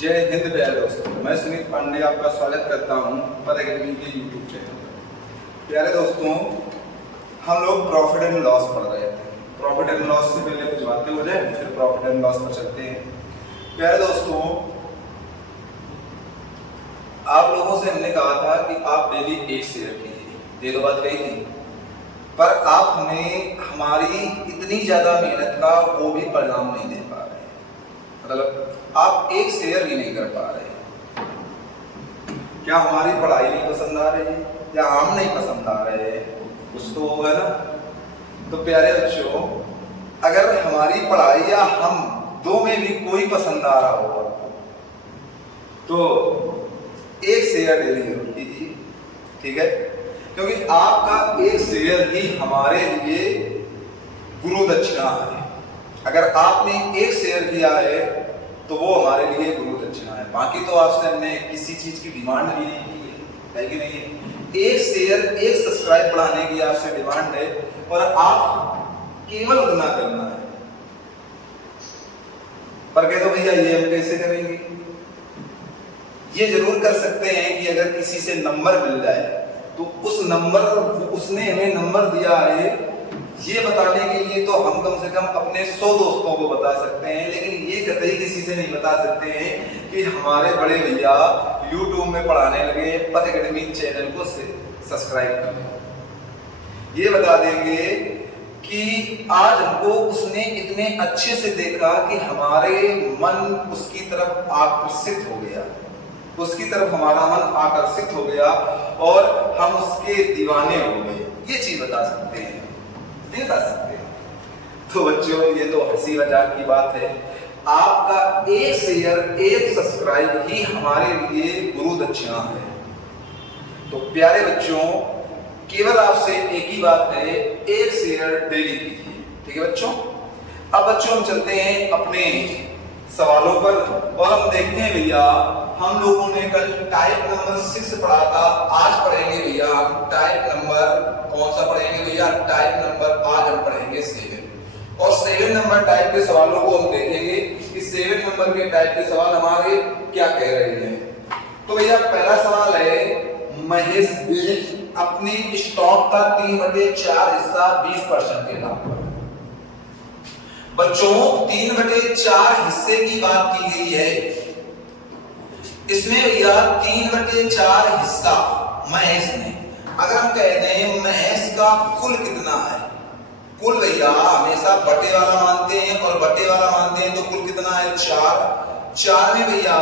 जय हिंद प्यारे दोस्तों, मैं सुनील पांडे आपका स्वागत करता हूं पद अकेडमी के यूट्यूब चैनल पर। प्यारे दोस्तों, हम लोग प्रॉफिट एंड लॉस पढ़ रहे थे। प्रॉफिट एंड लॉस से पहले कुछ बातें हो जाए, फिर प्रॉफिट एंड लॉस पर चलते हैं। प्यारे दोस्तों, आप लोगों से हमने कहा था कि आप डेली एक शेयर कीजिए, ये तो बात कही थी, पर आप हमें हमारी इतनी ज्यादा मेहनत का वो भी परिणाम नहीं दे पा रहे, मतलब आप एक शेयर भी नहीं कर पा रहे। क्या हमारी पढ़ाई नहीं पसंद आ रही है या हम नहीं पसंद आ रहे हैं? कुछ तो होगा ना। तो प्यारे बच्चों, अगर हमारी पढ़ाई या हम दो में भी कोई पसंद आ रहा होगा तो एक शेयर डेली जरूर कीजिए, ठीक है? क्योंकि आपका एक शेयर ही हमारे लिए गुरु दक्षिणा है। अगर आपने एक शेयर किया है तो वो हमारे लिए गुरु दक्षिणा है। बाकी तो आपसे हमने किसी चीज की डिमांड भी नहीं की है कि नहीं? एक शेयर, एक सब्सक्राइब बढ़ाने की आपसे डिमांड है और आप केवल उतना करना है। पर कह दो भैया ये हम कैसे करेंगे? ये जरूर कर सकते हैं कि अगर किसी से नंबर मिल जाए तो उसने हमें नंबर दिया है ये बताने के लिए, तो हम कम से कम अपने 100 दोस्तों को बता सकते हैं, लेकिन ये कतई किसी से नहीं बता सकते हैं कि हमारे बड़े भैया YouTube में पढ़ाने लगे, पद अकेडमी चैनल को सब्सक्राइब करें। ये बता देंगे कि आज हमको उसने इतने अच्छे से देखा कि हमारे मन उसकी तरफ आकर्षित हो गया, उसकी तरफ हमारा मन आकर्षित हो गया और हम उसके दीवाने हो गए। ये चीज बता सकते हैं, बता सकते हैं। तो बच्चों, ये तो हंसी मजाक की बात है। आपका एक शेयर, एक सब्सक्राइब ही हमारे लिए गुरु दक्षिणा है। तो प्यारे बच्चों, केवल आपसे एक ही बात है, एक शेयर डेली कीजिए, ठीक है बच्चों? अब बच्चों हम चलते हैं अपने सवालों पर और हम देखते हैं भैया, हम लोगों ने कल टाइप नंबर 6 पढ़ा था। आज पढ़ेंगे भैया टाइप नंबर, कौन सा पढ़ेंगे भैया? टाइप नंबर आज हम पढ़ेंगे 7। और 7 नंबर टाइप के सवालों को हम देखेंगे कि 7 नंबर के टाइप के सवाल हमारे क्या कह रहे हैं। तो भैया पहला सवाल है, महेश अपने स्टॉक का 3/4 हिस्सा 20% के लाभ पर। बच्चों, 3/4 हिस्से की बात की गई है। इसमें भैया 3/4 हिस्सा महेश ने, अगर हम कहते हैं महेश का कुल कितना है, कुल भैया हमेशा बटे वाला मानते हैं और बटे वाला मानते हैं, तो कुल कितना है? 4 में भैया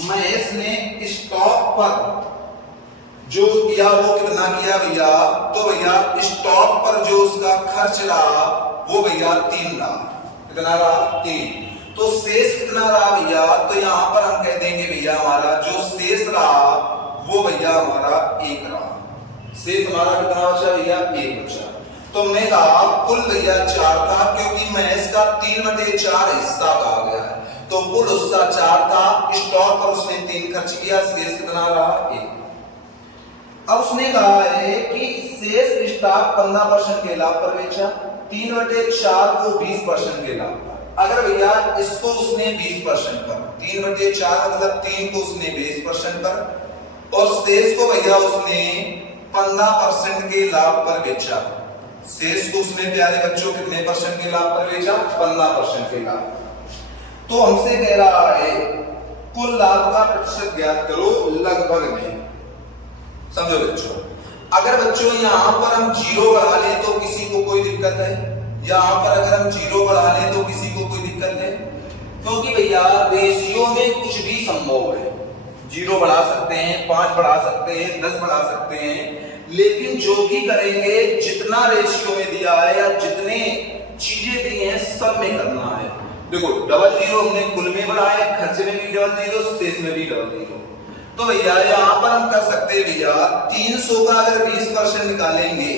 महेश ने स्टॉक पर जो किया वो कितना किया भैया? तो भैया स्टॉक पर जो उसका खर्च रहा वो भैया 3 रहा। कितना रहा? 3। तो शेष कितना रहा भैया? तो यहां पर हम कह देंगे भैया हमारा जो शेष रहा वो भैया हमारा 1 रहा। शेष हमारा कितना बचा भैया? 1 बचा। तो हमने कहा कुल भैया 4 था, क्योंकि महेश का 3/4 हिस्सा कहा गया है, तो कुल उसका 4 था। स्टॉक पर उसने 3 खर्च किया, शेष कितना रहा? 1। अब उसने कहा है कि शेष स्टॉक 15% के लाभ पर बेचा, 3/4 को 20% के लाभ पर। अगर भैया इसको उसने 20% पर, 3/4 मतलब 3 को उसने 20% पर और शेष को भैया उसने 15% के लाभ पर बेचा। शेष को उसने प्यारे बच्चों कितने परसेंट के लाभ पर बेचा? 15% के लाभ। तो हमसे कह रहा है कुल लाभ का प्रतिशत ज्ञात करो लगभग में। समझो बच्चों, अगर बच्चों यहां पर हम 0 बढ़ा लें तो किसी को कोई दिक्कत है? यहां पर अगर हम 0 बढ़ा लें तो किसी को कोई दिक्कत है? क्योंकि भैया रेशियो में कुछ भी संभव है। 0 बढ़ा सकते हैं, 5 बढ़ा सकते हैं, 10 बढ़ा सकते हैं, लेकिन जो भी करेंगे जितना रेशियो में दिया है या जितने चीजें दी हैं सब में करना है। देखो, डबल 0 हमने कुल में बढ़ाया, खर्च में भी डबल 0, शेष में भी डबल 0। तो भैया यहां पर हम कर सकते हैं भैया 300 का अगर 20% निकालेंगे,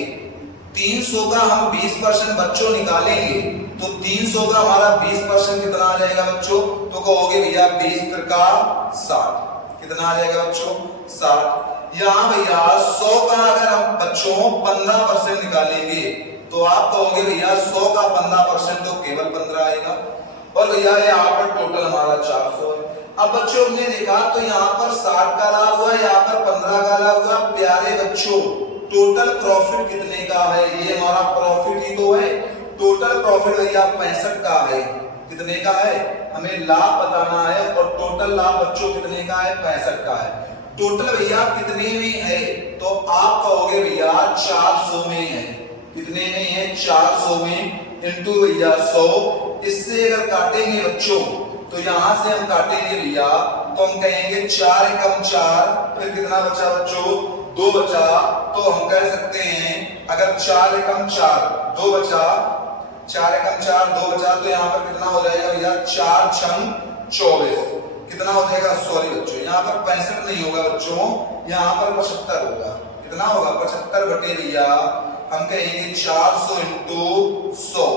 300 का हम 20% बच्चों निकालेंगे तो 300 का हमारा 20% कितना आ जाएगा बच्चों? तो कहोगे भैया 20 त्रिका 60। कितना आ जाएगा बच्चों? 60। यहाँ भैया 100 का अगर हम बच्चों 15% निकालेंगे तो आप कहोगे भैया 100 का 15% तो केवल 15 आएगा। और भैया यहाँ पर टोटल हमारा 400 है। अब बच्चों हमने देखा तो यहाँ पर 60 का लाभ हुआ, यहाँ पर 15 का लाभ हुआ। प्यारे बच्चों टोटल प्रॉफिट कितने का है? ये हमारा प्रॉफिट ही तो है। टोटल प्रॉफिट भैया 65 का है। कितने का है? हमें लाभ बताना है और टोटल लाभ बच्चों कितने का है? 65 का है। टोटल भैया कितने में है? तो आप कहोगे भैया 400 में है। कितने में है? 400 में इंटू भैया 100। इससे अगर काटेंगे बच्चों तो यहां से हम काटेंगे भैया तो हम कहेंगे 4 एकम 4, फिर कितना बचा बच्चों? 2 बचा। तो हम कह सकते हैं अगर 4 एकम 4 2 बचा, 4 एकम 4 2 बचा तो यहाँ पर कितना हो जाएगा भैया? 4 छंग 24। कितना हो जाएगा? सॉरी बच्चों यहाँ पर 65 नहीं होगा बच्चों, यहाँ पर 75 होगा। कितना होगा? 75 बटे भैया हम कहेंगे 400 इंटू 100।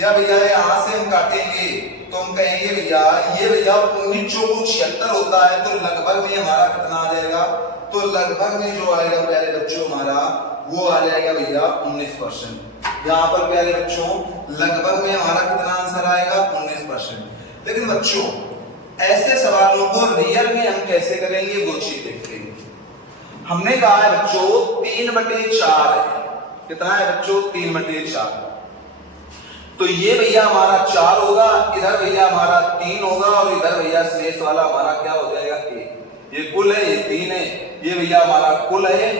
या भैया यहाँ से हम काटेंगे तो हम कहेंगे भैया ये भैया 19 चौको 76 होता है, तो लगभग में हमारा कितना आ जाएगा? तो लगभग में जो आएगा प्यारे बच्चों हमारा वो आ जाएगा भैया 19%। यहाँ पर प्यारे बच्चों लगभग में हमारा कितना आंसर आएगा? 19%। लेकिन बच्चों ऐसे सवालों को रियल में हम कैसे करेंगे वो चीज देखते हैं। हमने कहा है बच्चों 3/4 है। कितना है बच्चों? 3/4। तो ये भैया हमारा 4 होगा, इधर भैया हमारा 3 होगा और इधर भैया शेष वाला हमारा क्या हो जाएगा? ये कुल है, ये 3 है। ये भैया हमारा कुल है,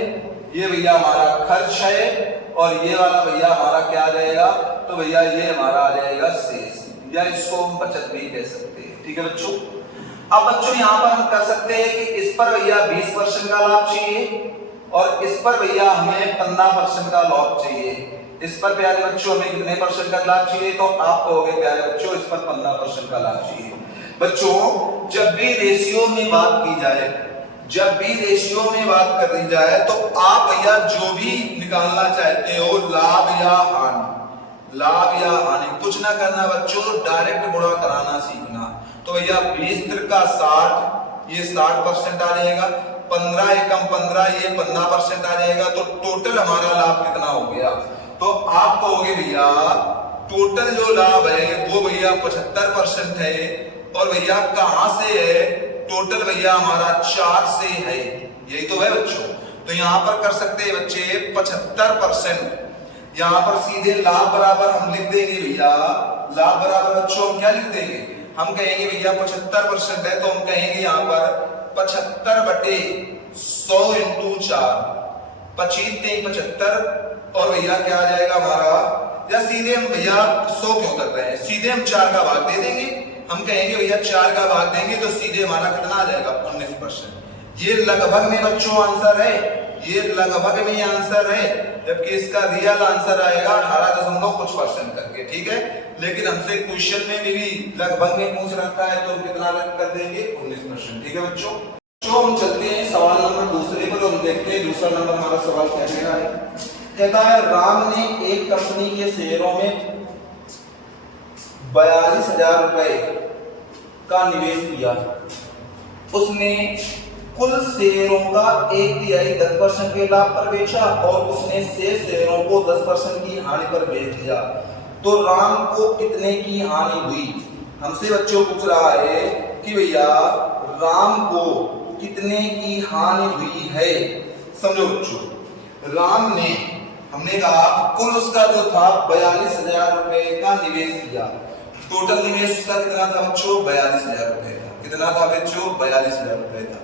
ये भैया हमारा खर्च है और ये वाला भैया हमारा क्या आ जाएगा? तो भैया ये हमारा आ जाएगा शेष, या इसको हम बचत भी कह सकते हैं। ठीक है बच्चों। अब बच्चों यहाँ पर हम कर सकते हैं कि इस पर भैया 20% का लाभ चाहिए और इस पर भैया हमें 15% का लाभ चाहिए। इस पर प्यारे बच्चों हमें कितने परसेंट का लाभ चाहिए? तो आप कहोगे प्यारे बच्चों इस पर 15% का लाभ चाहिए। बच्चों जब भी रेशियो में बात की जाए, जब भी रेशियो में बात करी जाए तो आप भैया जो भी निकालना चाहते हो लाभ या हानि, लाभ या हानि कुछ ना करना बच्चों, डायरेक्ट गुणा कराना सीखना। तो भैया 20 त्रिका 60, ये 60% आ जाएगा। 15 एकम 15, ये 15% आ जाएगा। तो टोटल हमारा लाभ कितना हो गया? तो आप कहोगे भैया टोटल जो लाभ है वो भैया 75% है। और भैया कहां से है? टोटल भैया हमारा 4 से है। यही तो है बच्चों। तो यहां पर कर सकते हैं बच्चे 75%। यहां पर सीधे लाभ बराबर हम लिख देंगे भैया, लाभ बराबर बच्चों हम क्या लिख देंगे? हम कहेंगे भैया 75% है तो हम कहेंगे यहाँ पर 75/100 इंटू 4। 25 3 75 और भैया क्या आ जाएगा हमारा? या सीधे हम भैया 100 क्यों कर रहे हैं? सीधे हम 4 का भाग दे देंगे। हम कहेंगे भैया 4 का भाग देंगे तो सीधे हमारा कितना आ जाएगा? 19%। ये लगभग में बच्चों आंसर है, ये लगभग में आंसर है, जबकि इसका रियल आंसर आएगा 18.कुछ% करके। ठीक है, लेकिन हमसे क्वेश्चन में भी लगभग में पूछ रखा है तो हम कितना कर देंगे? 19%। ठीक है बच्चों। तो हम चलते हैं सवाल नंबर दूसरे पर, हम देखते हैं दूसरा नंबर हमारा सवाल क्या कह रहा है। कहता है राम ने एक कंपनी के शेयरों में 42,000 रुपए का निवेश किया। उसने कुल शेयरों का 1/3 10% के लाभ पर बेचा और उसने शेष शेयरों को 10% की हानि पर बेच दिया। तो राम को कितने की हानि हुई? हमसे बच्चों पूछ रहा है कि भैया राम को कितने की हानि हुई है। समझो बच्चों, राम ने, हमने कहा कुल उसका जो था 42,000 रुपए का निवेश किया। टोटल निवेश उसका कितना था बच्चों? 42,000 रुपए का। कितना था बच्चों? 42,000 रुपए का।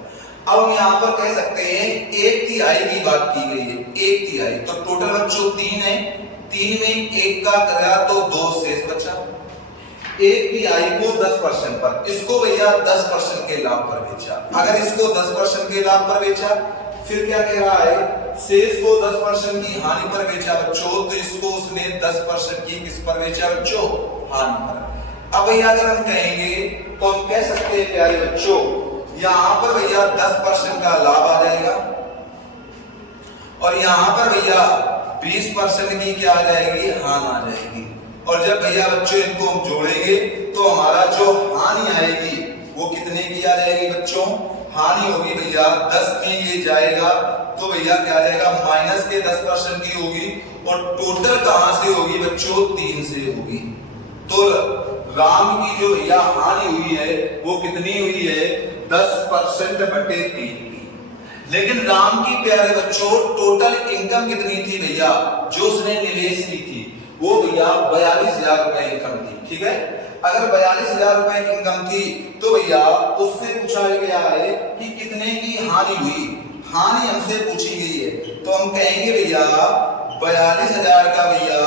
अब हम यहाँ पर कह सकते हैं 1/3 की बात की गई है। 1/3 तो टोटल बच्चों 3 है, 3 में 1 का करा तो 2 शेष बचा। 1/3 को 10% पर, इसको भैया 10% के लाभ पर बेचा। अगर इसको 10% के लाभ पर बेचा, फिर क्या कह रहा है? शेष को 10% की हानि पर बेचा बच्चों। तो इसको उसने 10% की किस पर बेचा बच्चों? हानि पर। अब भैया अगर हम कहेंगे तो हम कह सकते हैं प्यारे बच्चों यहां पर भैया 10% का लाभ आ जाएगा और यहां पर भैया 20% की क्या आ जाएगी? हानि आ जाएगी। और जब भैया बच्चों इनको हम जोड़ेंगे तो हमारा जो हानि आएगी वो कितने की आ जाएगी बच्चों? हानि होगी भैया 10 में ये जाएगा तो भैया क्या आ जाएगा? माइनस के 10% की होगी। और टोटल कहां से होगी बच्चों? 3 से होगी। तो राम की जो भैया हानि हुई है वो कितनी हुई है, 10% बटे 3 की। लेकिन राम की प्यारे बच्चों टोटल इनकम कितनी थी भैया, जो उसने निवेश की थी वो भैया 42,000 रुपए इनकम थी। ठीक है, अगर 42,000 रुपए इनकम थी तो भैया उससे पूछा गया है कि कितने की हानि हुई, हानि हमसे पूछी गई है, तो हम कहेंगे भैया 42,000 का भैया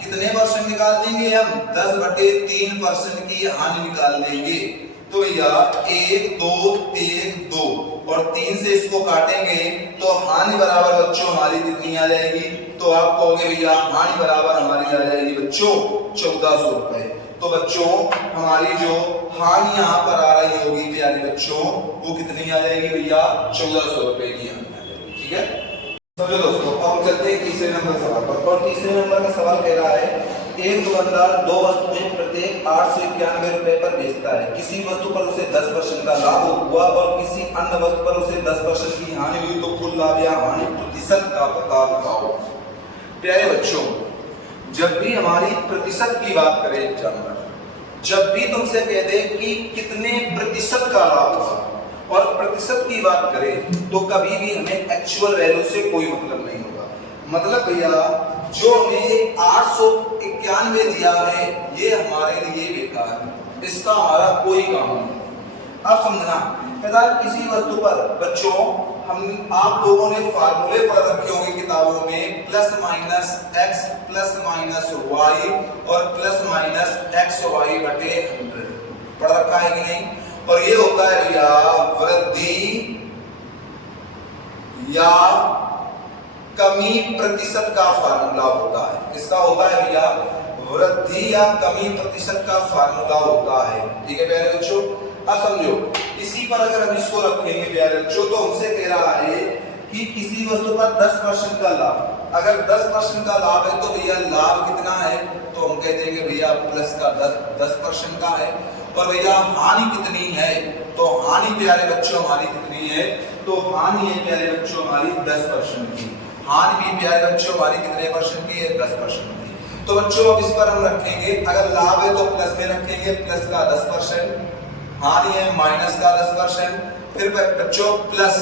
कितने परसेंट निकाल देंगे हम, 10/3% की हानि निकाल देंगे। तो भैया 1 2 1 2 और 3 से इसको काटेंगे तो हानि बराबर बच्चों हमारी कितनी आ जाएगी, तो आप कहोगे भैया हानि बराबर हमारी आ जाएगी बच्चों 1400 रुपए। तो बच्चों हमारी जो हानि यहाँ पर आ रही होगी प्यारे बच्चों वो कितनी आ जाएगी भैया, 1400 रुपए की हानि आ जाएगी। ठीक है, समझो दोस्तों। अब चलते हैं तीसरे नंबर सवाल पर, और तीसरे नंबर का सवाल कह रहा है एक दुकानदार दो वस्तुएं प्रत्येक 891 रुपए पर बेचता है। किसी वस्तु पर उसे 10% का लाभ हुआ और किसी अन्य वस्तु पर उसे 10% की हानि हुई, तो कुल लाभ या हानि प्रतिशत का पता लगाओ। प्यारे बच्चों जब भी हमारी प्रतिशत की बात करें एग्जामिनर, जब भी तुमसे कह दे कि कितने प्रतिशत का लाभ हुआ और प्रतिशत की बात करें तो कभी भी हमें एक्चुअल वैल्यू से कोई मतलब नहीं होगा। मतलब भैया जो हमें 891 दिया है ये हमारे लिए बेकार है, इसका हमारा कोई काम नहीं। अब समझना किसी वस्तु पर बच्चों हम आप लोगों ने फार्मूले पढ़ रखे होंगे किताबों में, plus minus x plus minus y और प्लस माइनस एक्स वाई बटे 100 पढ़ रखा है कि नहीं। और ये होता है भैया वृद्धि या कमी प्रतिशत का फार्मूला होता है। किसका होता है भैया, वृद्धि या कमी प्रतिशत का फार्मूला होता है। ठीक है प्यारे बच्चों, अब समझो इसी पर अगर हम इसको रखेंगे प्यारे बच्चों तो हमसे कह रहा है कि किसी वस्तु पर 10% का लाभ, अगर 10% का लाभ है तो भैया लाभ कितना है, तो हम कह देंगे भैया प्लस का 10% का है। और भैया हानि कितनी है, तो हानि प्यारे बच्चों हमारी कितनी है, तो हानि है प्यारे बच्चों हमारी 10% की। हानि भी प्यारे बच्चों हमारी कितने परसेंट की है, 10% की। तो बच्चों अब इस पर हम रखेंगे, अगर लाभ है तो प्लस में रखेंगे प्लस का 10%, हानि है माइनस का 10%, फिर बच्चों प्लस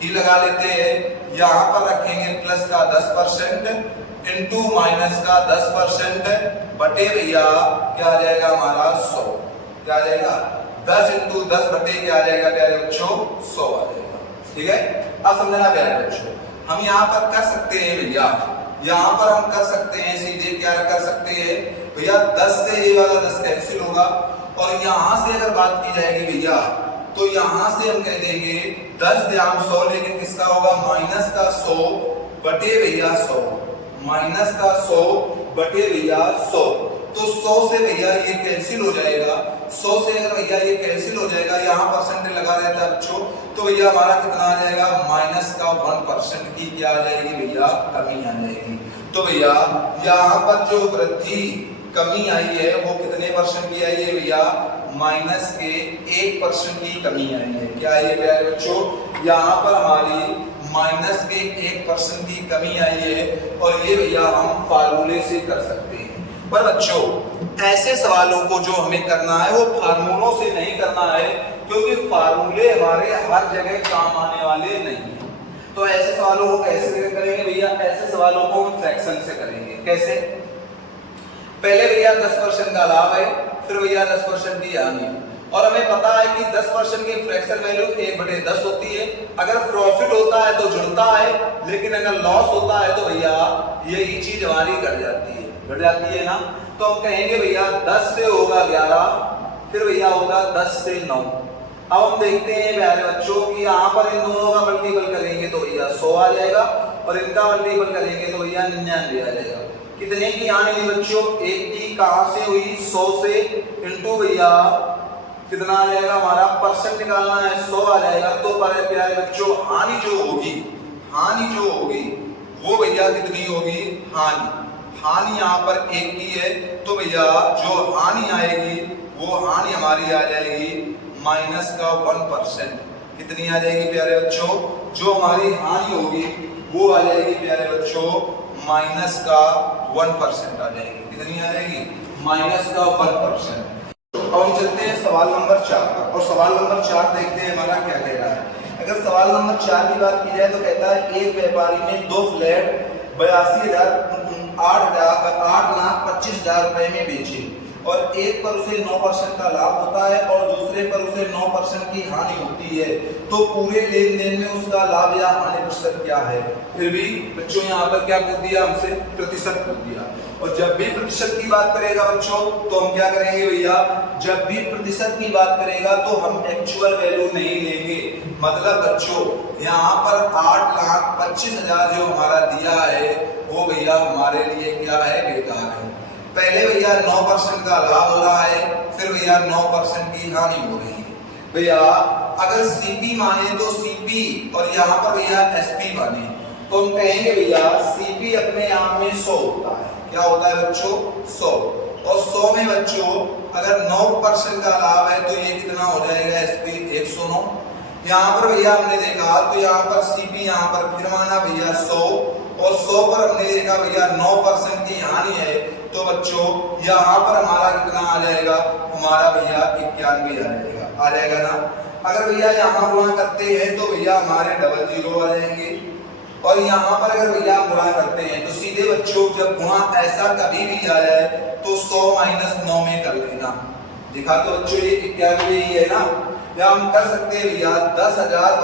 ही लगा लेते हैं, यहाँ पर रखेंगे प्लस का 10% इंटू माइनस का 10% बटे भैया क्या आ जाएगा हमारा 100, क्या आ जाएगा 10 इंटू 10 बटे क्या आ जाएगा प्यारे बच्चों 100 आ जाएगा। ठीक है, अब समझना प्यारे बच्चों, हम यहाँ पर कर सकते हैं भैया, यहाँ पर हम कर सकते हैं सीधे क्या कर सकते हैं भैया, 10 से ये वाला 10 कैंसिल होगा और यहाँ से अगर बात की जाएगी भैया तो यहाँ से हम कह देंगे 10 × 100, लेकिन किसका होगा माइनस का 100 बटे भैया 100, माइनस का 100 बटे भैया 100। तो 100 से भैया ये कैंसिल हो जाएगा, 100 से अगर भैया ये कैंसिल हो जाएगा, यहाँ परसेंट लगा रहता है बच्चों, तो भैया हमारा कितना आ जाएगा माइनस का 1% की क्या आ जाएगी भैया कमी आ जाएगी। तो भैया यहाँ पर जो वृद्धि कमी आई है वो कितने परसेंट की आई है भैया, माइनस के 1% की कमी आई है। क्या आई है प्यारे बच्चों, यहाँ पर हमारी माइनस के 1% की कमी आई है और ये भैया हम फार्मूले से कर सकते हैं। पर बच्चों ऐसे सवालों को जो हमें करना है वो फार्मूलों से नहीं करना है, क्योंकि फार्मूले हमारे हर जगह काम आने वाले नहीं है। तो ऐसे सवालों को कैसे करेंगे भैया, ऐसे सवालों को हम फ्रैक्शन से करेंगे। कैसे, पहले भैया 10% का लाभ है, फिर भैया 10% की हानि, और हमें पता है कि 10% की फ्रैक्शन वैल्यू 1/10 होती है। अगर प्रॉफिट होता है तो जुड़ता है, लेकिन अगर लॉस होता है तो भैया यही चीज हमारी घट जाती है ना। तो हम कहेंगे भैया 10 से होगा 11, फिर भैया होगा 10 से 9। अब हम देखते हैं प्यारे बच्चों कि यहाँ पर इन दोनों का मल्टीपल करेंगे तो भैया 100 आ जाएगा और इनका मल्टीपल करेंगे तो भैया 99 आ जाएगा। कितने की हानि हुई बच्चों, एक की कहां से हुई 100 से, इंटू भैया कितना आ जाएगा हमारा परसेंट निकालना है 100 आ जाएगा। तो प्यारे बच्चों हानि जो होगी वो भैया कितनी होगी, हानि यहाँ पर 1 की है, तो भैया जो हानि आएगी वो हानि हमारी आ जाएगी माइनस का 1%। कितनी आ जाएगी प्यारे बच्चों, जो हमारी हानि होगी वो आ जाएगी प्यारे बच्चों माइनस का 1% आ जाएगी। कितनी आ जाएगी माइनस का 1%। अब हम चलते हैं सवाल नंबर 4 पर, और सवाल नंबर 4 देखते हैं हमारा क्या कह रहा है। अगर सवाल नंबर 4 की बात की जाए तो कहता है एक व्यापारी ने 2 फ्लैट 8,25,000 रुपए में बेचे और एक पर उसे 9% का लाभ होता है और दूसरे पर उसे 9% की हानि होती है, तो पूरे लेन देन में उसका लाभ या हानि प्रतिशत क्या है। फिर भी बच्चों यहाँ पर क्या पूछ दिया हमसे, प्रतिशत पूछ दिया। और जब भी प्रतिशत की बात करेगा बच्चों तो हम क्या करेंगे भैया, जब भी प्रतिशत की बात करेगा तो हम एक्चुअल वैल्यू नहीं लेंगे। मतलब बच्चों यहाँ पर 8,25,000 जो हमारा दिया है वो भैया हमारे लिए क्या है, बेकार है। पहले भैया 9% का लाभ हो रहा है, फिर भैया 9% की हानि हो रही है। भैया अगर सीपी माने तो सीपी और यहाँ पर भैया एसपी माने तो हम कहेंगे भैया सीपी अपने आप में 100 होता है। क्या होता है बच्चों, 100। और 100 में बच्चों अगर 9% का लाभ है तो ये कितना हो जाएगा, एसपी 109। यहाँ पर भैया हमने देखा तो यहाँ पर सीपी यहाँ पर फिर माना भैया 100 और 100 पर हमने देखा भैया 9% की हानि है, तो बच्चों यहाँ पर हमारा कितना आ जाएगा, हमारा भैया 91 आ जाएगा ना। अगर भैया यहाँ गुणा करते हैं तो भैया हमारे डबल जीरो आ जाएंगे, और यहाँ पर अगर भैया गुणा करते हैं तो सीधे बच्चों जब गुणा ऐसा कभी भी आ जाए तो 100 माइनस 9 में कर लेना। दिखा तो बच्चों ये 91 ही है ना। या हम कर सकते हैं भैया 10,000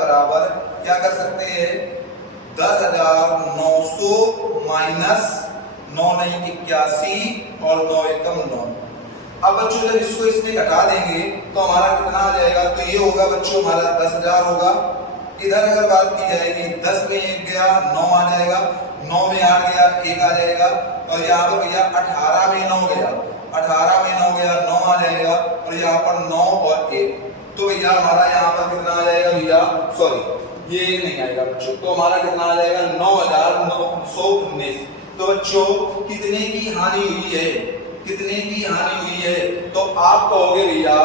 बराबर क्या कर सकते हैं, 10,900 माइनस 9 नहीं 81 और 9 एकम 9। अब बच्चों जब इसको इसमें घटा देंगे तो हमारा कितना आ जाएगा, तो ये होगा बच्चों हमारा 10,000 होगा। इधर अगर बात की जाएगी 10 में 1 गया 9 आ जाएगा, 9 में 8 गया 1 आ जाएगा, और यहाँ पर भैया 18 में 9 गया 9 आ जाएगा, और यहाँ पर 9 और 1, तो भैया हमारा यहाँ पर कितना आ जाएगा भैया, सॉरी ये 1 नहीं आएगा बच्चों, तो हमारा कितना आ जाएगा 9,919। तो बच्चों कितने की हानि हुई है, कितने की हानि हुई है, तो आप कहोगे भैया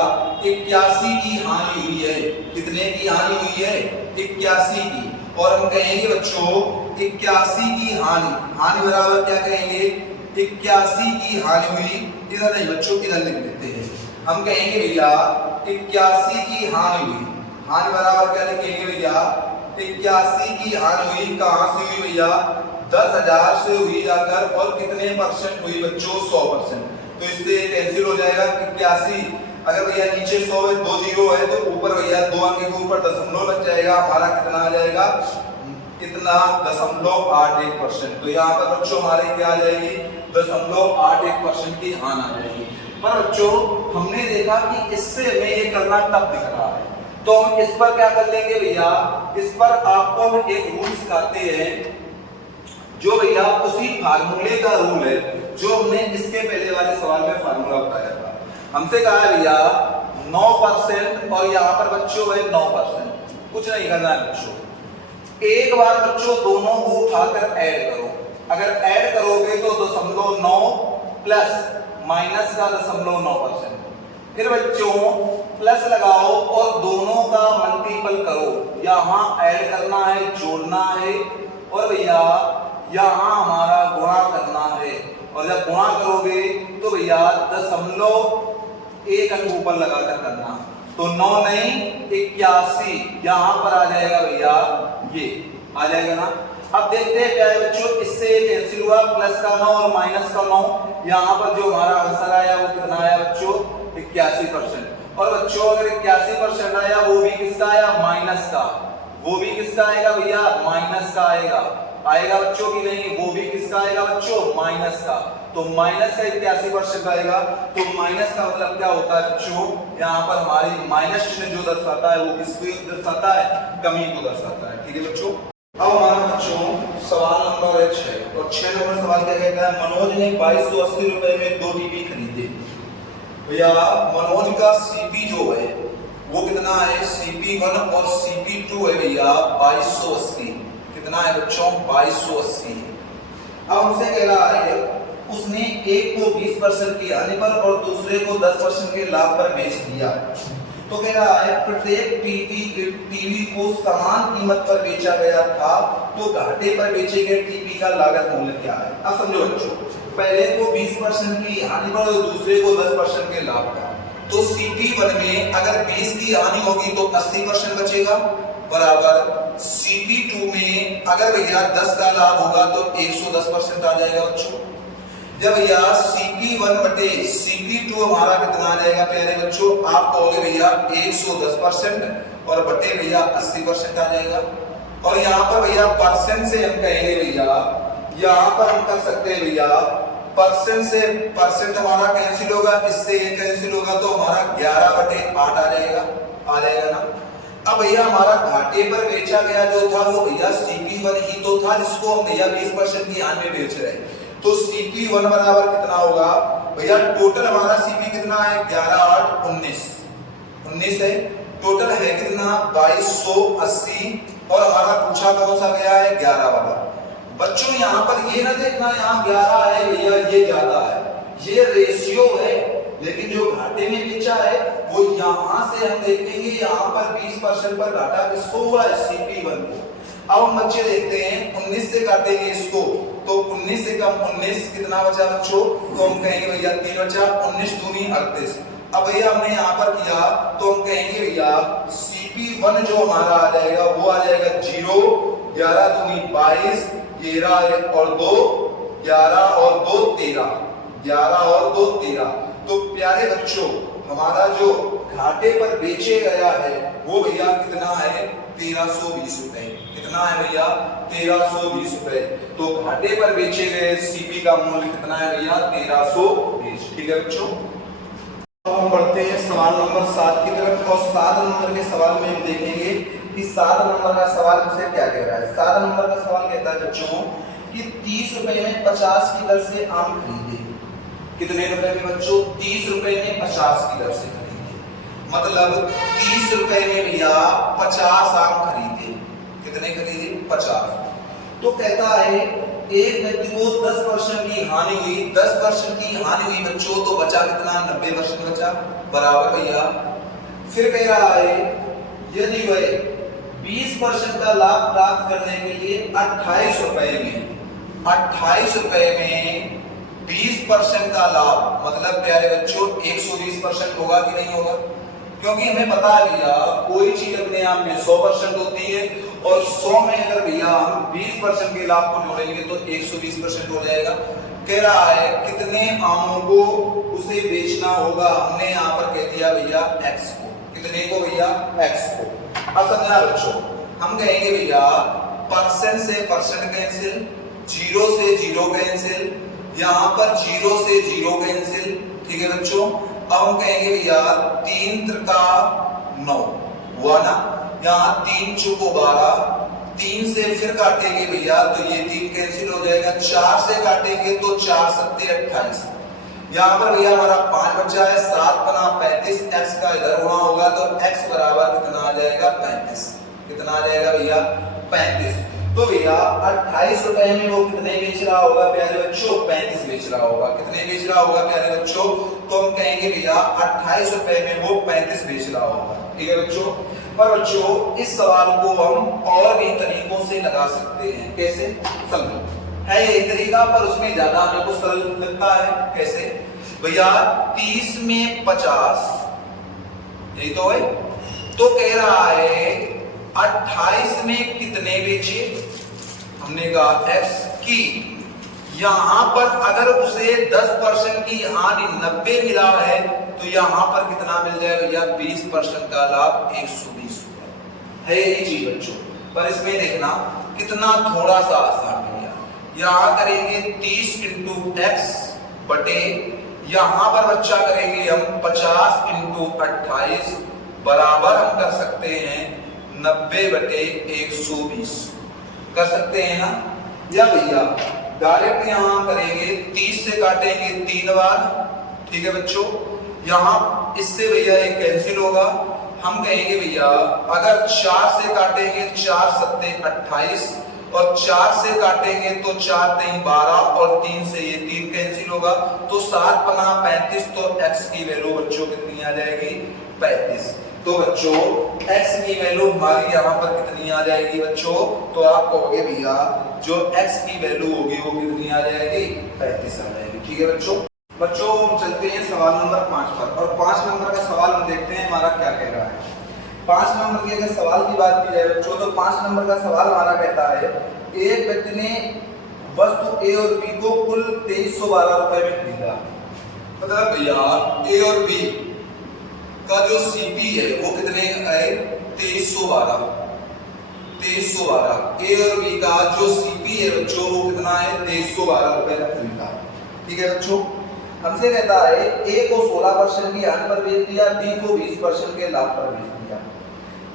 81 की हानि हुई है। कितने की हानि हुई है, 81 की। और हम कहेंगे बच्चों 81 की हानि, हानि बराबर क्या कहेंगे, 81 की हानि हुई। इधर नहीं बच्चों, इधर लिख देते हैं। हम कहेंगे भैया 81 की हानि हुई, हानि बराबर क्या लिखेंगे भैया, 81 की हानि हुई। कहां से हुई भैया, 10,000 से हुई जाकर, और कितने परसेंट हुई बच्चों, 100%। तो इससे कैंसिल हो जाएगा 81। अगर भैया नीचे 100 है, 2 जीरो है, तो ऊपर भैया 2 अंक के ऊपर दशमलव लग जाएगा, हमारा कितना आ जाएगा, कितना 0.81%। तो यहाँ पर बच्चों हमारे क्या आ जाएगी, 0.81% की हानि आ जाएगी। पर बच्चों हमने देखा कि इससे हमें ये करना टफ दिख रहा है, तो हम इस पर क्या कर लेंगे भैया, इस पर आपको हम एक रूल सिखाते हैं जो भैया उसी फार्मूले का रूल है जो हमने इसके पहले वाले सवाल में फार्मूला बताया था। हमसे कहा है भैया 9% और यहाँ पर बच्चों है 9%, कुछ नहीं करना है बच्चों। एक बार बच्चों दोनों को उठाकर ऐड करो, अगर ऐड करोगे तो 0.9 प्लस माइनस का 0.9%, फिर बच्चों प्लस लगाओ और दोनों का मल्टीपल करो, यहाँ ऐड करना है, जोड़ना है, और भैया यहाँ हमारा गुणा करना है। और जब गुणा करोगे तो भैया 0.1 अंक ऊपर लगाकर करना, तो 9 नहीं 81 यहाँ पर आ जाएगा भैया, ये आ जाएगा ना। अब देखते हैं क्या है बच्चों, इससे कैंसिल हुआ, प्लस का 9 और माइनस का 9, यहाँ पर जो हमारा आंसर आया वो कितना आया बच्चों, 81%। और बच्चों अगर 81% आया, वो भी किसका आया, माइनस का, वो भी किसका आएगा भैया, माइनस का आएगा बच्चों की नहीं, वो भी किसका आएगा बच्चों, माइनस का। तो माइनस का 81% आएगा, तो माइनस का मतलब क्या होता है बच्चों, यहाँ पर हमारी माइनस चिन्ह जो दर्शाता है वो किसको दर्शाता है, कमी को दर्शाता है। ठीक है बच्चों। अब हमारा बच्चों सवाल नंबर 6, और 6 नंबर सवाल क्या कहता है, मनोज ने 2280 रुपए में 2 टीवी खरीदे। भैया मनोज का सीपी जो है वो कितना है, CP1 और CP2 है भैया 2280। कितना है बच्चों, 2280। अब हमसे कह रहा है उसने एक को 20% की हानि पर और दूसरे को 10% के लाभ पर बेच दिया। तो कह रहा है प्रत्येक टीवी को समान कीमत पर बेचा गया था, तो घाटे पर बेचे गए टीवी का लागत मूल्य क्या है। अब समझो बच्चों, पहले को 20% की हानि पर और दूसरे को 10% के लाभ का। तो CP1 में अगर 20 की हानि होगी तो 80% बचेगा, बराबर CP2 में अगर भैया 10 का लाभ होगा तो 110% आ जाएगा बच्चों। जब भैया CP1 बटे CP2 हमारा कितना आ जाएगा प्यारे बच्चों, आप कहोगे भैया 110% और बटे भैया 80% आ जाएगा। और यहाँ पर भैया परसेंट से हम कहेंगे भैया, यहाँ पर हम कर सकते हैं भैया परसेंट से परसेंट हमारा कैंसिल होगा, इससे ये कैंसिल होगा तो हमारा 11 बटे 8 आ जाएगा ना। अब भैया हमारा घाटे पर बेचा गया जो था वो भैया CP1 ही तो था जिसको हम भैया 20% की हानि में बेच रहे हैं। तो CP1 बराबर कितना होगा भैया, टोटल हमारा CP कितना है 11 8 19 है, टोटल है कितना 2280 और हमारा पूछा कौन सा गया है 11 वाला। बच्चों यहाँ पर ये ना देखना यहाँ 11 है भैया ये ज्यादा है, ये रेशियो है, लेकिन जो घाटे में बेचा है वो यहाँ से हम देखेंगे यहाँ पर 20% पर घाटा किसको हुआ है CP1 को। अब हम बच्चे देखते हैं 19 से काटेंगे इसको तो 19 से कम 19 कितना बचा बच्चों, तो हम कहेंगे भैया 3 बचा, 19 दूनी 38। अब भैया हमने यहाँ पर किया तो हम कहेंगे भैया CP1 जो हमारा आ जाएगा वो आ जाएगा 0, 11 दूनी 22, 13 और 2 11 और 2 13, 11 और 2 13। तो प्यारे बच्चों हमारा जो घाटे पर बेचे गया है वो भैया कितना है 1320 रुपए। कितना है भैया 1320 रुपए। तो घाटे पर बेचे गए CP का मूल्य कितना है भैया 1320। ठीक है बच्चों, अब हम बढ़ते हैं सवाल नंबर 7 की तरफ। और 7 नंबर के सवाल में हम देखेंगे कि 7 नंबर का सवाल मुझसे क्या कह रहा है। 7 नंबर का सवाल कहता है बच्चों कि 30 रुपए में 50 की दर से आम खरीदे। कितने रुपए में बच्चों 30 रुपए में 50 की दर से खरीदे, मतलब 30 रुपए में भैया 50 आम खरीदे। कितने खरीदे 50। तो कहता है एक व्यक्ति को 10% की हानि हुई, 10% की हानि हुई बच्चों, तो बचा कितना 90% बचा, बराबर भैया। फिर कह रहा है यदि वह 20% का लाभ प्राप्त करने के लिए 28 रुपए में 20% का लाभ, मतलब प्यारे बच्चों 120% होगा कि नहीं होगा, क्योंकि हमें पता है भैया कोई चीज अपने आप में 100% होती है और 100 में अगर भैया हम 20% के लाभ को जोड़ेंगे तो 120% हो जाएगा। कह रहा है कितने आमों को उसे बेचना होगा, हमने यहाँ पर कह दिया भैया X को। कितने को भैया X को। अब समझना बच्चों, हम कहेंगे भैया परसेंट से परसेंट कैंसिल, 0 से 0 कैंसिल, यहाँ पर 0 से 0 कैंसिल। ठीक है बच्चों, अब हम कहेंगे भैया 3 त्रिका 9 हुआ ना, यहाँ 3 चौको 12, 3 से फिर काटेंगे भैया तो ये 3 कैंसिल हो जाएगा, 4 से काटेंगे तो 4 सत्ते 28। यहाँ पर भैया हमारा 5 बचा है, 7 बना 35, x का इधर होना होगा तो x बराबर कितना आ जाएगा 35। कितना आ जाएगा भैया 35। तो भैया 28 रुपए में वो कितने बेच रहा होगा प्यारे बच्चों 35 बेच रहा होगा। कितने बेच रहा होगा प्यारे बच्चों, तो हम कहेंगे भैया 28 रुपए में वो 35 बेच रहा होगा। ठीक है बच्चों, पर बच्चों इस सवाल को हम और भी तरीकों से लगा सकते हैं। कैसे समझो, है ये तरीका पर उसमें ज्यादा हमें को सरल लगता है। कैसे भैया 30 में 50 यही तो है, तो कह रहा है 28 में कितने बेचे, हमने कहा x की, यहां पर अगर उसे 10% की हानि 90 मिला है तो यहां पर कितना मिल जाएगा भैया 20% का लाभ 120 है ये चीज बच्चों। पर इसमें देखना कितना थोड़ा सा आसान भैया, यहां करेंगे 30 इंटू x बटे, यहां पर बच्चा करेंगे हम 50 इंटू 28 बराबर हम कर सकते हैं 90 बटे 120 कर सकते हैं ना। या भैया डायरेक्ट यहां करेंगे 30 से काटेंगे 3 बार। ठीक है बच्चों, यहां इससे भैया एक कैंसिल होगा, हम कहेंगे भैया अगर 4 से काटेंगे 4 सत्ते 28 और 4 से काटेंगे तो 4 3 12 और 3 से ये 3 कैंसिल होगा तो 7 पना 35। तो x की वैल्यू बच्चों कितनी आ जाएगी 35। तो बच्चों x की वैल्यू हमारी यहाँ पर कितनी आ जाएगी बच्चों, तो आप कहोगे भैया जो x की वैल्यू होगी वो कितनी आ जाएगी 35 आ जाएगी। ठीक है बच्चों। बच्चों हम चलते हैं सवाल नंबर 5 पर, और 5 नंबर का सवाल हम देखते हैं हमारा क्या कह रहा है। 5 नंबर के अगर सवाल की बात की जाए बच्चों, तो 5 नंबर का सवाल हमारा कहता है एक व्यक्ति ने वस्तु ए और बी को कुल 2312 रुपए में खरीदा। मतलब भैया ए और बी का जो सीपी है वो कितने है, 2312। 2312 ए और बी का जो सीपी है बच्चों वो कितना है, 2312 रुपए में खरीदा। ठीक है बच्चों। हमसे कहता है ए को 16% की हानि पर बेच दिया, बी को 20% के लाभ पर बेच दिया।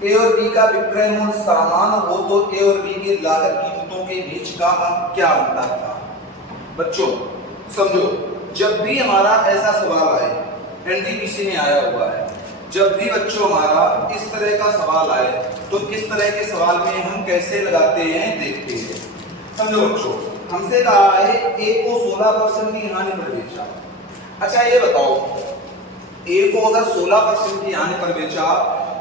ए और बी का विक्रय मूल्य समान हो तो ए और बी की लागत कीमतों के बीच का क्या अंतर था। बच्चों समझो, जब भी हमारा ऐसा सवाल आए, एनटीपीसी में आया हुआ है, जब भी बच्चों हमारा इस तरह का सवाल आए तो इस तरह के सवाल में हम कैसे लगाते हैं देखते हैं। समझो बच्चों, हमसे कहा है ए को 16% की हानि पर बेचा। अच्छा ये बताओ, ए को अगर 16% की हानि पर बेचा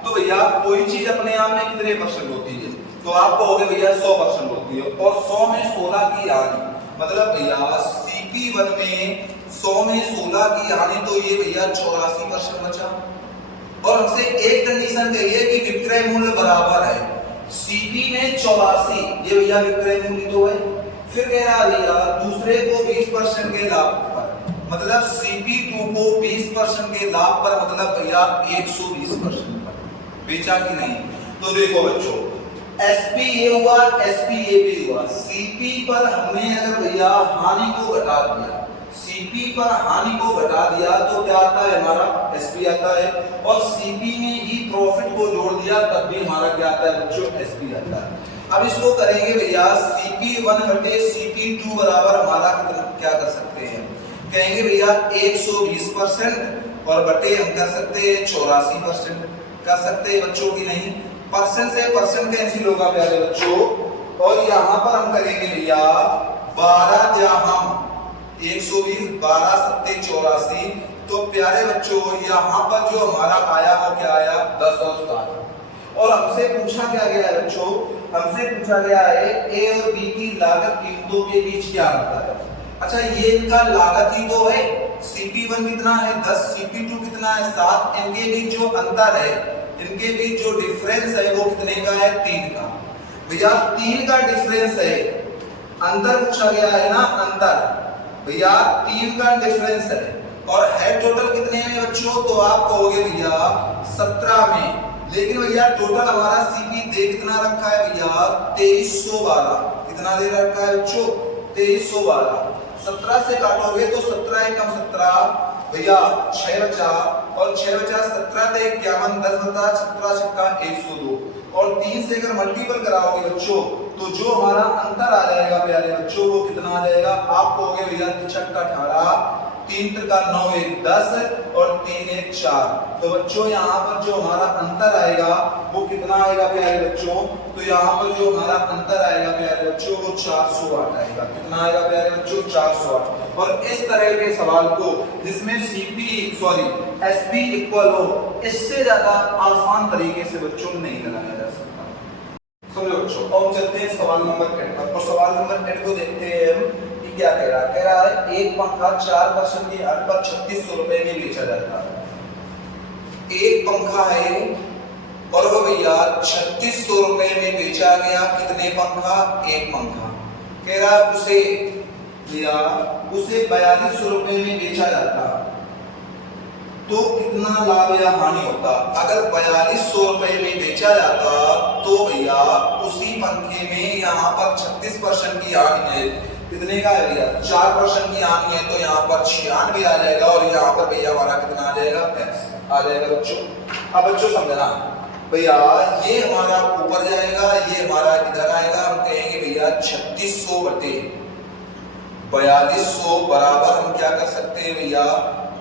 तो भैया कोई चीज अपने आप में कितने परसेंट होती है, तो आप कहोगे भैया 100% होती है, और 100 में 16 की हानि, मतलब भैया CP1 में 100 में 16 की हानि, तो ये भैया 84% बचा। और हमसे एक कंडीशन कही है कि विक्रय मूल्य बराबर है, CP में 84, ये भैया विक्रय मूल्य तो है। फिर कह रहा भैया दूसरे को 20% के लाभ पर, मतलब CP2 को 20% के लाभ पर, मतलब भैया 120% पर बेचा कि नहीं। तो देखो बच्चों, SP ये हुआ, SP ये भी हुआ। CP पर हमने अगर भैया हानि को घटा दिया, CP पर हानि को घटा दिया तो क्या आता है हमारा, SP आता है। और CP में ही प्रॉफिट को जोड़ दिया तब भी हमारा क्या आता है बच्चों, SP आता है। अब इसको करेंगे भैया CP1 बटे CP2 बराबर हमारा कितना, क्या कर सकते हैं, कहेंगे भैया 120% और बटे हम कर सकते हैं 84%, कर सकते हैं बच्चों की नहीं। परसेंट से परसेंट कैंसिल होगा प्यारे बच्चों, और यहाँ पर हम करेंगे भैया 12 या हम 120, 12 सत्ते 84, तो प्यारे बच्चों यहाँ पर जो हमारा आया वो क्या आया, 10 और 7। और हमसे पूछा क्या गया है बच्चों, हमसे पूछा गया है ए और बी की लागत कीमतों के बीच क्या अंतर है। अच्छा ये इनका लागत ही तो है, CP1 कितना है 10, CP2 कितना है 7, इनके बीच जो अंतर है, इनके बीच जो डिफरेंस है वो कितने का है, 3 का। भैया 3 का डिफरेंस है, अंतर पूछा गया है ना, अंतर भैया 3 का डिफरेंस है, और है टोटल कितने में बच्चों, तो आप कहोगे भैया 17 में। लेकिन भैया टोटल हमारा CP दे कितना रखा है भैया, 2312, कितना दे रखा है बच्चों, 2312। 17 से काटोगे तो 17 एकम 17 भैया 6 बचा, और 6 बचा 17 ते 51, 10 बचा 17 छक्का 102, और 3 से अगर मल्टीपल कराओगे बच्चों तो जो हमारा अंतर आ जाएगा प्यारे बच्चों वो कितना आ जाएगा, आप कहोगे भैया 6 18, 3 का 9 1 10 और 3 1 4। तो बच्चों यहाँ पर जो हमारा अंतर आएगा वो कितना आएगा प्यारे बच्चों, तो यहाँ पर जो हमारा अंतर आएगा प्यारे बच्चों वो 408 आएगा। कितना आएगा प्यारे बच्चों, 408। और इस तरह के सवाल को जिसमें SP इक्वल हो, इससे ज्यादा आसान तरीके से बच्चों नहीं लगाया जा सकता। समझो बच्चों, और चलते हैं सवाल नंबर 10 पर। और सवाल नंबर 10 को देखते हैं कि क्या कह रहा है एक पंखा 4% की हानि पर 3600 रुपए में बेचा जाता है। एक पंखा है और वो भैया 3600 रुपए में बेचा गया। कितने पंखा, एक पंखा। कह रहा है उसे भैया उसे 4200 रुपए में बेचा जाता तो कितना लाभ या हानि होता। अगर 4200 रुपए में बेचा जाता तो भैया उसी पंखे में यहाँ पर 36% की हानि है। कितने का है भैया, 4% की हानि है, तो यहाँ पर 96 आ जाएगा, और यहाँ पर भैया हमारा कितना आ जाएगा, x आ जाएगा बच्चों। अब बच्चों समझना भैया, ये हमारा ऊपर जाएगा, ये हमारा इधर आएगा। हम कहेंगे भैया 3600 बटे 4200 बराबर हम क्या कर सकते हैं भैया,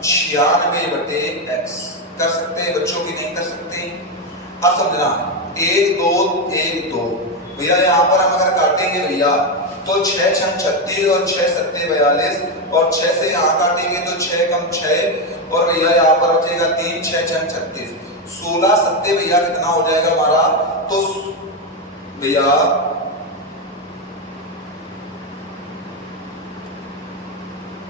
96 बटे x कर सकते हैं बच्चों की, नहीं कर सकते। अब समझना 1 2 1 2 भैया यहाँ पर हम अगर काटेंगे भैया तो 6 6 36 और 6 7 42, और 6 से यहाँ काटेंगे तो 6 कम 6, और भैया यहाँ पर बचेगा 3 6 6 36, 16 7 भैया कितना हो जाएगा हमारा, तो भैया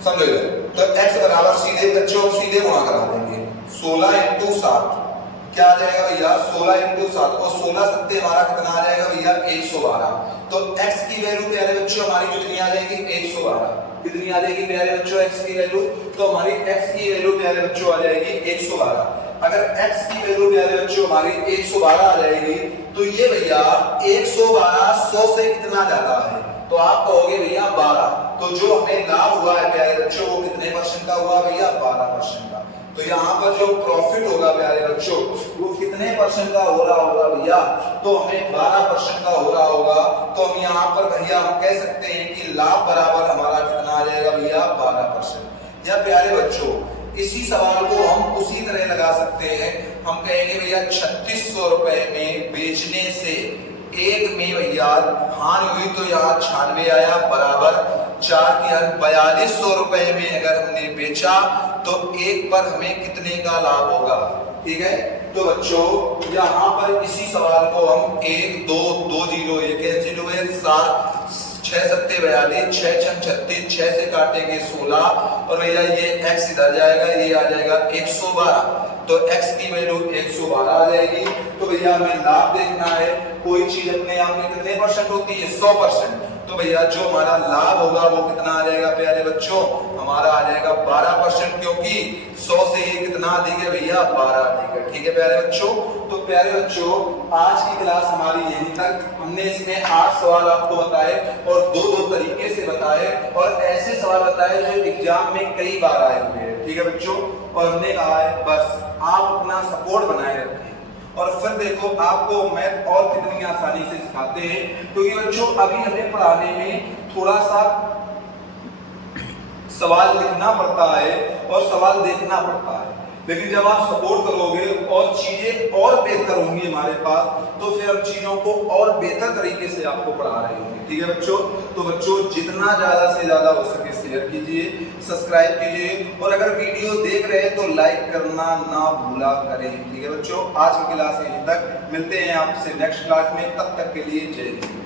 समझो इधर। तो x बराबर सीधे बच्चों सीधे गुणा करा देंगे 16 × 7 क्या आ जाएगा भैया 16 × 7 और 16 सत्ते हमारा कितना आ जाएगा भैया 112। तो x की वैल्यू प्यारे बच्चों हमारी कितनी आ जाएगी 112। कितनी आ जाएगी प्यारे बच्चों x की वैल्यू? तो हमारी x की वैल्यू प्यारे बच्चों आ जाएगी 112। अगर x की वैल्यू प्यारे बच्चों हमारी 112 आ जाएगी तो ये भैया 112 100 से कितना ज्यादा है? तो आप कहोगे भैया 12। तो जो हमें लाभ हुआ है प्यारे बच्चों वो कितने परसेंट का हुआ भैया 12% का। तो यहाँ पर जो प्रॉफिट होगा प्यारे बच्चों वो कितने परसेंट का हो रहा होगा भैया? तो हमें 12% का हो रहा होगा। तो हम यहाँ पर भैया हम कह सकते हैं कि लाभ बराबर हमारा कितना आ जाएगा भैया 12%। या प्यारे बच्चों इसी सवाल को हम उसी तरह लगा सकते हैं। हम कहेंगे भैया 3600 रुपए में बेचने से एक में भैया हानि हुई तो यहाँ 96 आया बराबर 4 की 4200 रुपए में अगर हमने बेचा तो एक पर हमें कितने का लाभ होगा? ठीक है। तो बच्चों यहाँ पर इसी सवाल को हम 1 2 2 0 ये कैंसिल हुए 7 6 सत्ते 42 6 छम 36 6 से काटेंगे 16 और भैया ये x इधर जाएगा ये आ जाएगा 112। तो x की वैल्यू 112 आ जाएगी। तो भैया हमें लाभ देखना है। कोई चीज अपने आप में कितने परसेंट होती है 100%। तो भैया जो हमारा लाभ होगा वो कितना आ जाएगा प्यारे बच्चों? हमारा आ जाएगा 12% क्योंकि 100 से ये कितना देंगे भैया 12 देंगे। ठीक है प्यारे बच्चों। तो प्यारे बच्चों आज की क्लास हमारी यहीं तक। हमने इसमें 8 सवाल आपको बताए और दो तरीके से बताए और ऐसे सवाल बताए जो एग्जाम में कई बार आए हुए हैं। ठीक है बच्चों। और हमने कहा है बस आप अपना सपोर्ट बनाए रखें और फिर देखो आपको मैथ और कितनी आसानी से सिखाते हैं। क्योंकि बच्चों अभी हमें पढ़ाने में थोड़ा सा सवाल लिखना पड़ता है और सवाल देखना पड़ता है, लेकिन जब आप सपोर्ट करोगे और चीजें और बेहतर होंगी हमारे पास तो फिर हम चीजों को और बेहतर तरीके से आपको पढ़ा रहे होंगे। ठीक है बच्चों। तो बच्चों जितना ज्यादा से ज्यादा हो सके शेयर कीजिए, सब्सक्राइब कीजिए और अगर वीडियो देख रहे हैं तो लाइक करना ना भूला करें। ठीक है बच्चों। आज की क्लास यहीं तक। मिलते हैं आपसे नेक्स्ट क्लास में। तब तक के लिए जय हिंद।